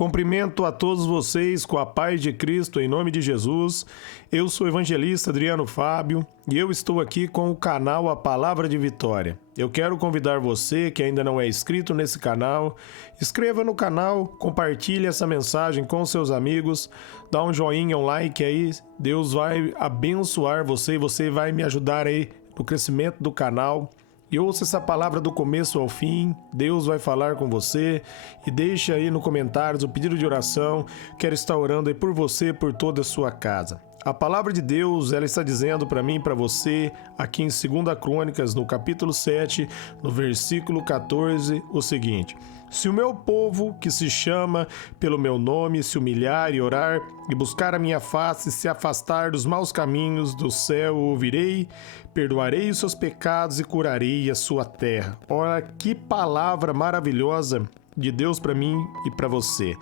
Cumprimento a todos vocês com a paz de Cristo, em nome de Jesus. Eu sou o evangelista Adriano Fábio e eu estou aqui com o canal A Palavra de Vitória. Eu quero convidar você que ainda não é inscrito nesse canal, inscreva no canal, compartilhe essa mensagem com seus amigos, dá um joinha, um like aí, Deus vai abençoar você e você vai me ajudar aí no crescimento do canal. E ouça essa palavra do começo ao fim, Deus vai falar com você e deixa aí no comentários o pedido de oração, quero estar orando aí por você, por toda a sua casa. A palavra de Deus, ela está dizendo para mim e para você, aqui em 2 Crônicas, no capítulo 7, no versículo 14, o seguinte: se o meu povo, que se chama pelo meu nome, se humilhar e orar, e buscar a minha face, e se afastar dos maus caminhos, do céu ouvirei, perdoarei os seus pecados e curarei a sua terra. Olha que palavra maravilhosa de Deus para mim e para você.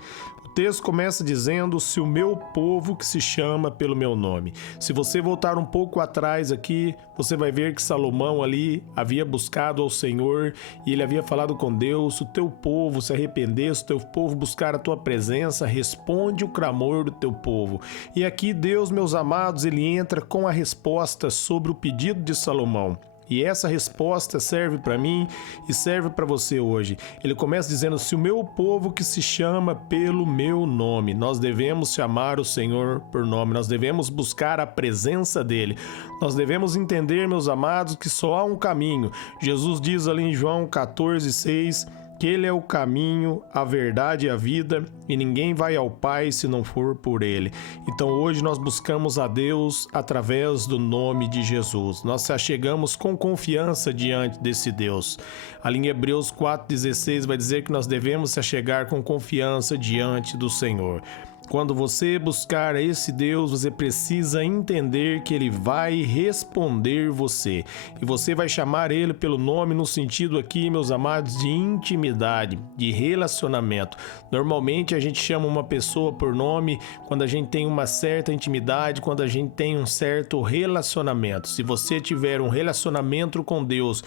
O texto começa dizendo: se o meu povo, que se chama pelo meu nome. Se você voltar um pouco atrás aqui, você vai ver que Salomão ali havia buscado ao Senhor e ele havia falado com Deus: se o teu povo se arrepender, se o teu povo buscar a tua presença, responde o clamor do teu povo. E aqui Deus, meus amados, ele entra com a resposta sobre o pedido de Salomão. E essa resposta serve para mim e serve para você hoje. Ele começa dizendo: se o meu povo, que se chama pelo meu nome. Nós devemos chamar o Senhor por nome, nós devemos buscar a presença dele. Nós devemos entender, meus amados, que só há um caminho. Jesus diz ali em João 14:6, que ele é o caminho, a verdade e a vida, e ninguém vai ao Pai se não for por ele. Então hoje nós buscamos a Deus através do nome de Jesus. Nós se achegamos com confiança diante desse Deus. Ali em Hebreus 4:16 vai dizer que nós devemos se achegar com confiança diante do Senhor. Quando você buscar esse Deus, você precisa entender que ele vai responder você. E você vai chamar ele pelo nome no sentido aqui, meus amados, de intimidade, de relacionamento. Normalmente a gente chama uma pessoa por nome quando a gente tem uma certa intimidade, quando a gente tem um certo relacionamento. Se você tiver um relacionamento com Deus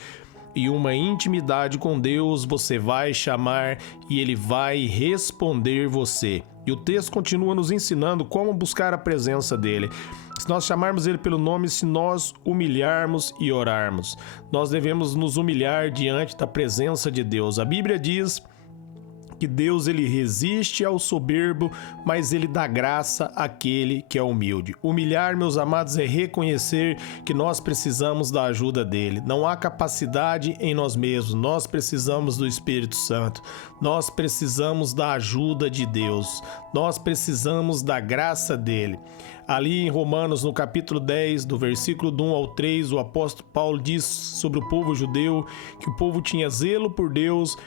e uma intimidade com Deus, você vai chamar e ele vai responder você. E o texto continua nos ensinando como buscar a presença dele. Se nós chamarmos ele pelo nome, se nós humilharmos e orarmos, nós devemos nos humilhar diante da presença de Deus. A Bíblia diz que Deus ele resiste ao soberbo, mas ele dá graça àquele que é humilde. Humilhar, meus amados, é reconhecer que nós precisamos da ajuda dele. Não há capacidade em nós mesmos, nós precisamos do Espírito Santo. Nós precisamos da ajuda de Deus. Nós precisamos da graça dele. Ali em Romanos, no capítulo 10, do versículo 1 ao 3, o apóstolo Paulo diz sobre o povo judeu que o povo tinha zelo por Deus,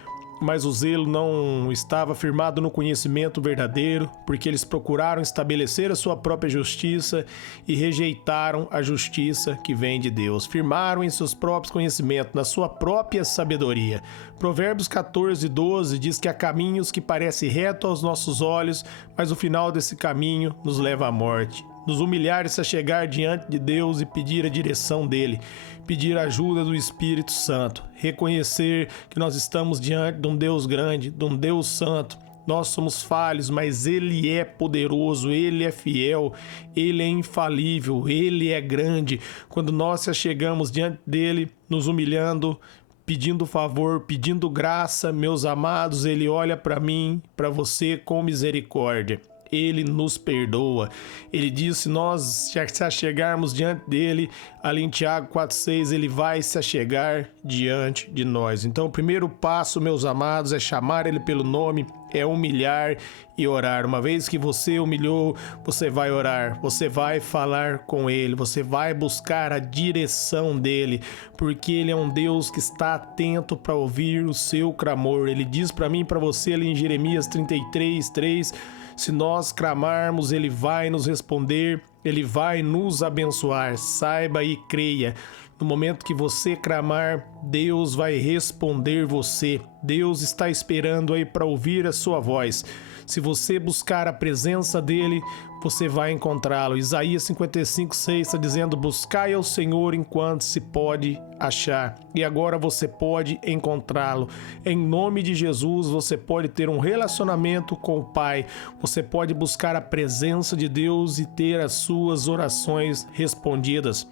mas o zelo não estava firmado no conhecimento verdadeiro, porque eles procuraram estabelecer a sua própria justiça e rejeitaram a justiça que vem de Deus. Firmaram em seus próprios conhecimentos, na sua própria sabedoria. Provérbios 14:12 diz que há caminhos que parecem retos aos nossos olhos, mas o final desse caminho nos leva à morte. Nos humilhar e se achegar diante de Deus e pedir a direção dele, pedir a ajuda do Espírito Santo, reconhecer que nós estamos diante de um Deus grande, de um Deus santo. Nós somos falhos, mas ele é poderoso, ele é fiel, ele é infalível, ele é grande. Quando nós se achegamos diante dele, nos humilhando, pedindo favor, pedindo graça, meus amados, ele olha para mim, para você com misericórdia. Ele nos perdoa. Ele diz: se nós se achegarmos diante dele, ali em Tiago 4:6, ele vai se achegar diante de nós. Então o primeiro passo, meus amados, é chamar ele pelo nome, é humilhar e orar. Uma vez que você humilhou, você vai orar, você vai falar com ele, você vai buscar a direção dele, porque ele é um Deus que está atento para ouvir o seu clamor. Ele diz para mim e para você ali em Jeremias 33:3, se nós clamarmos, ele vai nos responder, ele vai nos abençoar. Saiba e creia No momento que você clamar, Deus vai responder você. Deus está esperando aí para ouvir a sua voz. Se você buscar a presença dele, você vai encontrá-lo. Isaías 55:6 está dizendo: buscai ao Senhor enquanto se pode achar. E agora você pode encontrá-lo. Em nome de Jesus, você pode ter um relacionamento com o Pai. Você pode buscar a presença de Deus e ter as suas orações respondidas.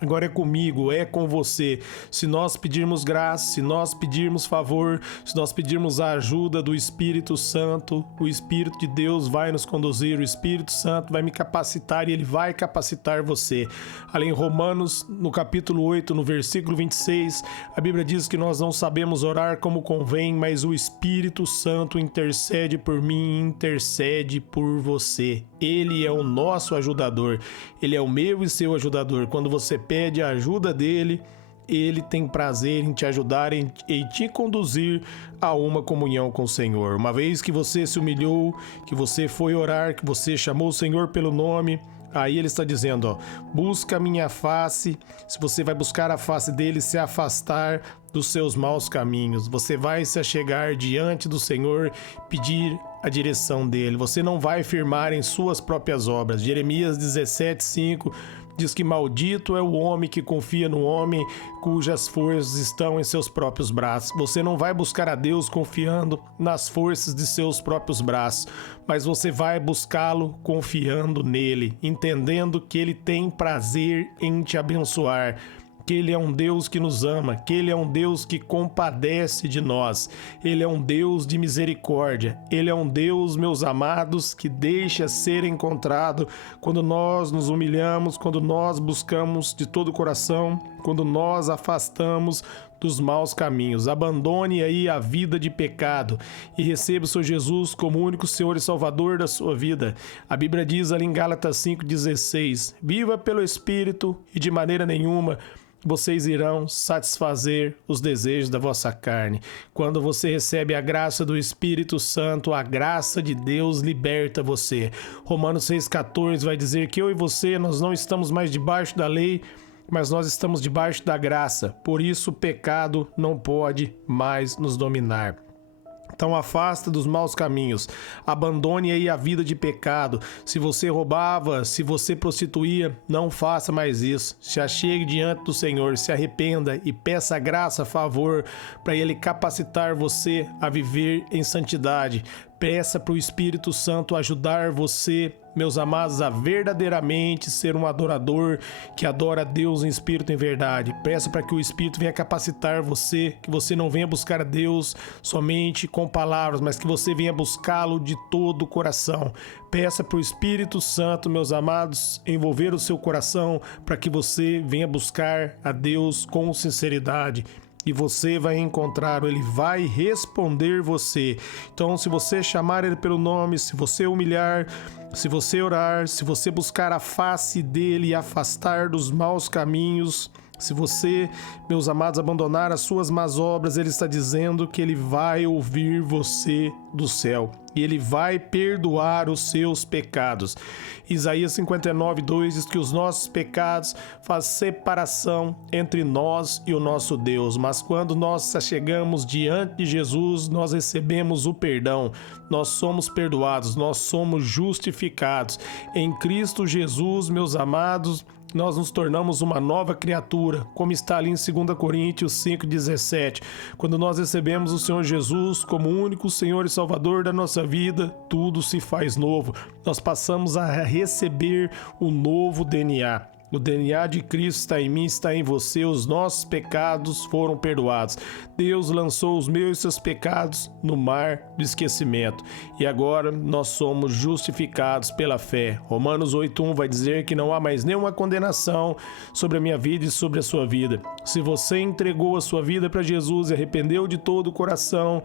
Agora é comigo, é com você. Se nós pedirmos graça, se nós pedirmos favor, se nós pedirmos a ajuda do Espírito Santo, o Espírito de Deus vai nos conduzir, o Espírito Santo vai me capacitar e ele vai capacitar você. Ali em Romanos, no capítulo 8, no versículo 26, a Bíblia diz que nós não sabemos orar como convém, mas o Espírito Santo intercede por mim e intercede por você. Ele é o nosso ajudador, ele é o meu e seu ajudador. Quando você pede a ajuda dele, ele tem prazer em te ajudar e te conduzir a uma comunhão com o Senhor. Uma vez que você se humilhou, que você foi orar, que você chamou o Senhor pelo nome, aí ele está dizendo, ó, busca a minha face. Se você vai buscar a face dele, se afastar dos seus maus caminhos, você vai se achegar diante do Senhor, pedir a direção dele. Você não vai firmar em suas próprias obras. Jeremias 17:5 diz que maldito é o homem que confia no homem cujas forças estão em seus próprios braços. Você não vai buscar a Deus confiando nas forças de seus próprios braços, mas você vai buscá-lo confiando nele, entendendo que ele tem prazer em te abençoar, que ele é um Deus que nos ama, que ele é um Deus que compadece de nós, ele é um Deus de misericórdia, ele é um Deus, meus amados, que deixa ser encontrado quando nós nos humilhamos, quando nós buscamos de todo o coração, quando nós afastamos dos maus caminhos. Abandone aí a vida de pecado e receba o Senhor Jesus como único Senhor e Salvador da sua vida. A Bíblia diz ali em Gálatas 5:16, viva pelo Espírito e de maneira nenhuma vocês irão satisfazer os desejos da vossa carne. Quando você recebe a graça do Espírito Santo, a graça de Deus liberta você. Romanos 6,14 vai dizer que eu e você, nós não estamos mais debaixo da lei, mas nós estamos debaixo da graça. Por isso o pecado não pode mais nos dominar. Então afasta dos maus caminhos, abandone aí a vida de pecado. Se você roubava, se você prostituía, não faça mais isso. Se achegue diante do Senhor, se arrependa e peça graça, favor, para Ele capacitar você a viver em santidade. Peça para o Espírito Santo ajudar você, meus amados, a verdadeiramente ser um adorador que adora a Deus em espírito e em verdade. Peça para que o Espírito venha capacitar você, que você não venha buscar a Deus somente com palavras, mas que você venha buscá-lo de todo o coração. Peça para o Espírito Santo, meus amados, envolver o seu coração para que você venha buscar a Deus com sinceridade. E você vai encontrar, ele vai responder você. Então, se você chamar ele pelo nome, se você humilhar, se você orar, se você buscar a face dele e afastar dos maus caminhos, se você, meus amados, abandonar as suas más obras, ele está dizendo que ele vai ouvir você do céu e ele vai perdoar os seus pecados. Isaías 59:2 diz que os nossos pecados fazem separação entre nós e o nosso Deus, mas quando nós chegamos diante de Jesus, nós recebemos o perdão, nós somos perdoados, nós somos justificados. Em Cristo Jesus, meus amados, nós nos tornamos uma nova criatura, como está ali em 2 Coríntios 5:17. Quando nós recebemos o Senhor Jesus como único Senhor e Salvador da nossa vida, tudo se faz novo. Nós passamos a receber o novo DNA. O DNA de Cristo está em mim, está em você, os nossos pecados foram perdoados. Deus lançou os meus e seus pecados no mar do esquecimento. E agora nós somos justificados pela fé. Romanos 8:1 vai dizer que não há mais nenhuma condenação sobre a minha vida e sobre a sua vida. Se você entregou a sua vida para Jesus e arrependeu de todo o coração,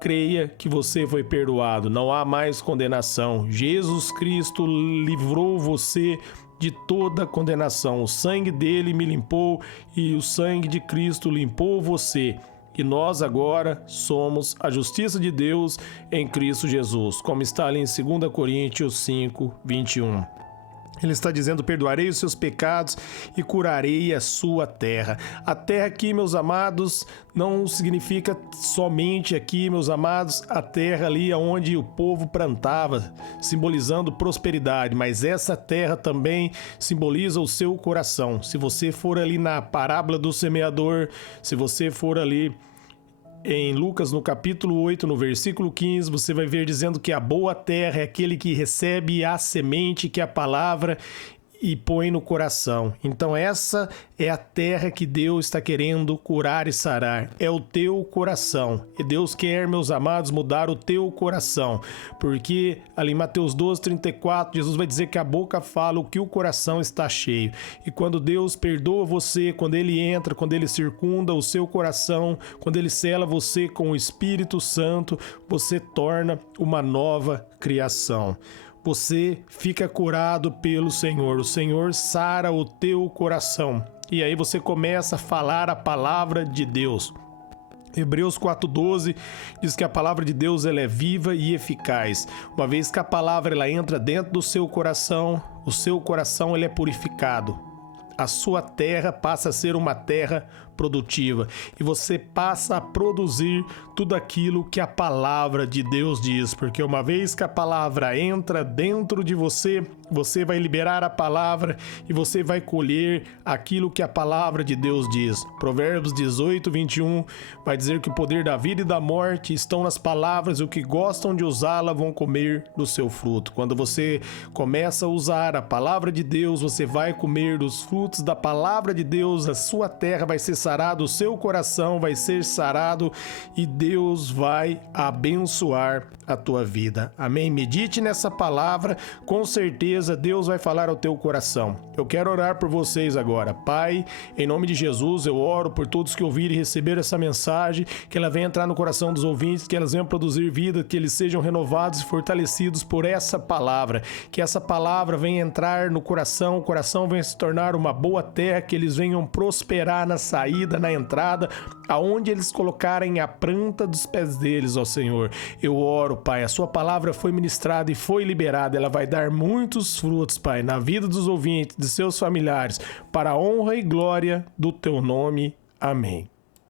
creia que você foi perdoado. Não há mais condenação. Jesus Cristo livrou você de toda condenação. O sangue dele me limpou e o sangue de Cristo limpou você. E nós agora somos a justiça de Deus em Cristo Jesus, como está ali em 2 Coríntios 5:21. Ele está dizendo: perdoarei os seus pecados e curarei a sua terra. A terra aqui, meus amados, não significa somente aqui, meus amados, a terra ali onde o povo plantava, simbolizando prosperidade, mas essa terra também simboliza o seu coração. Se você for ali na parábola do semeador, se você for ali em Lucas, no capítulo 8, no versículo 15, você vai ver dizendo que a boa terra é aquele que recebe a semente, que é a palavra, e põe no coração. Então essa é a terra que Deus está querendo curar e sarar. É o teu coração. E Deus quer, meus amados, mudar o teu coração. Porque ali em Mateus 12:34, Jesus vai dizer que a boca fala o que o coração está cheio. E quando Deus perdoa você, quando Ele entra, quando Ele circunda o seu coração, quando Ele sela você com o Espírito Santo, você torna uma nova criação. Você fica curado pelo Senhor. O Senhor sara o teu coração. E aí você começa a falar a palavra de Deus. Hebreus 4:12 diz que a palavra de Deus ela é viva e eficaz. Uma vez que a palavra ela entra dentro do seu coração, o seu coração ele é purificado. A sua terra passa a ser uma terra produtiva e você passa a produzir tudo aquilo que a palavra de Deus diz, porque uma vez que a palavra entra dentro de você, você vai liberar a palavra e você vai colher aquilo que a palavra de Deus diz. Provérbios 18:21 vai dizer que o poder da vida e da morte estão nas palavras e os que gostam de usá-la vão comer do seu fruto. Quando você começa a usar a palavra de Deus, você vai comer dos frutos da palavra de Deus, a sua terra vai ser sarado, o seu coração vai ser sarado e Deus vai abençoar a tua vida. Amém? Medite nessa palavra, com certeza Deus vai falar ao teu coração. Eu quero orar por vocês agora. Pai, em nome de Jesus, eu oro por todos que ouvirem e receber essa mensagem, que ela venha entrar no coração dos ouvintes, que elas venham produzir vida, que eles sejam renovados e fortalecidos por essa palavra, que essa palavra venha entrar no coração, o coração venha se tornar uma boa terra, que eles venham prosperar na saída, na entrada, aonde eles colocarem a planta dos pés deles, ó Senhor. Eu oro, Pai, a sua palavra foi ministrada e foi liberada, ela vai dar muitos frutos, Pai, na vida dos ouvintes, de seus familiares, para a honra e glória do teu nome. Amém.